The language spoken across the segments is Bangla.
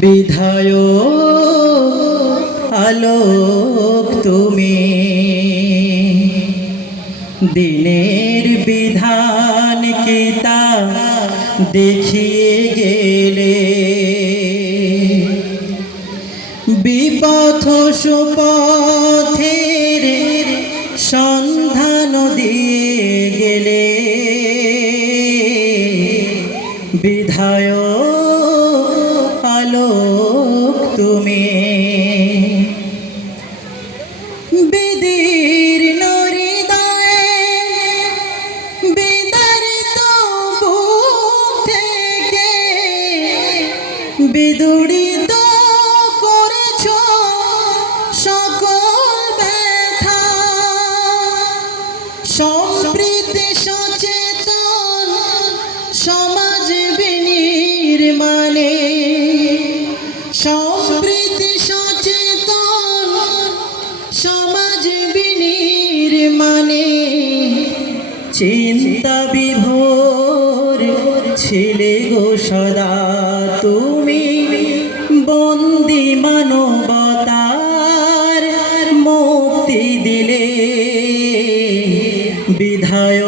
বিধায় আলোক তুমি দিনের বিধান তা দেখিয়ে গেলে। বিপথ সুপথের বিধায় আলোক তুমি। থেকে বিদুড়িত করেছ সকল বিনির্মাণে সম্প্রীতি সচেতন, সমাজ বিনির্মাণে চিন্তা বিভোর ছিলে গো সদা। তুমি বন্দি মানবতার মুক্তি দিলে বিধায়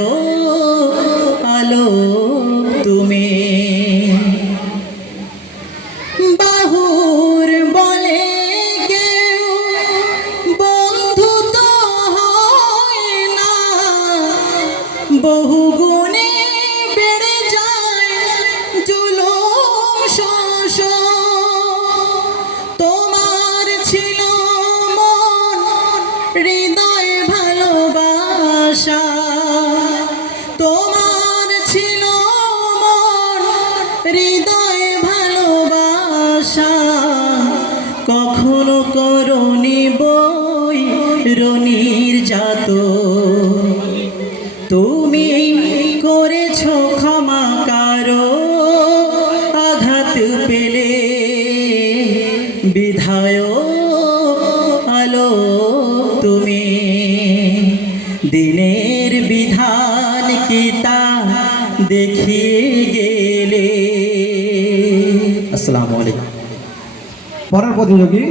বহু গুণে বেড়ে যায় জুলুম শোষণ তোমার ছিল মন, হৃদয় ভালোবাসা। তোমার ছিল মন, হৃদয় ভালোবাসা। কখনো করনি বই রনির জাত দিনের বিধান কি তা দেখিয়ে গেলে। আসসালামু আলাইকুম। পরের প্রতিযোগী